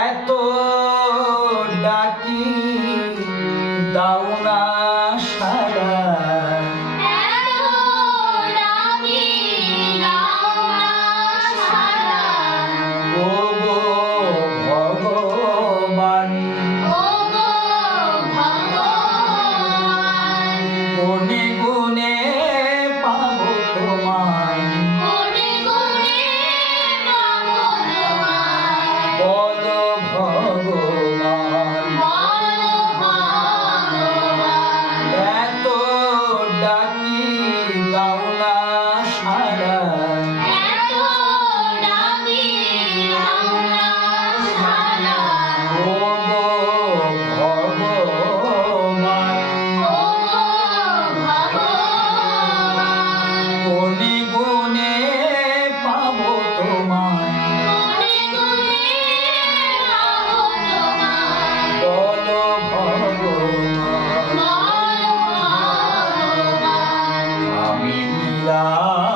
এত ডাকি দাও না সারা। লা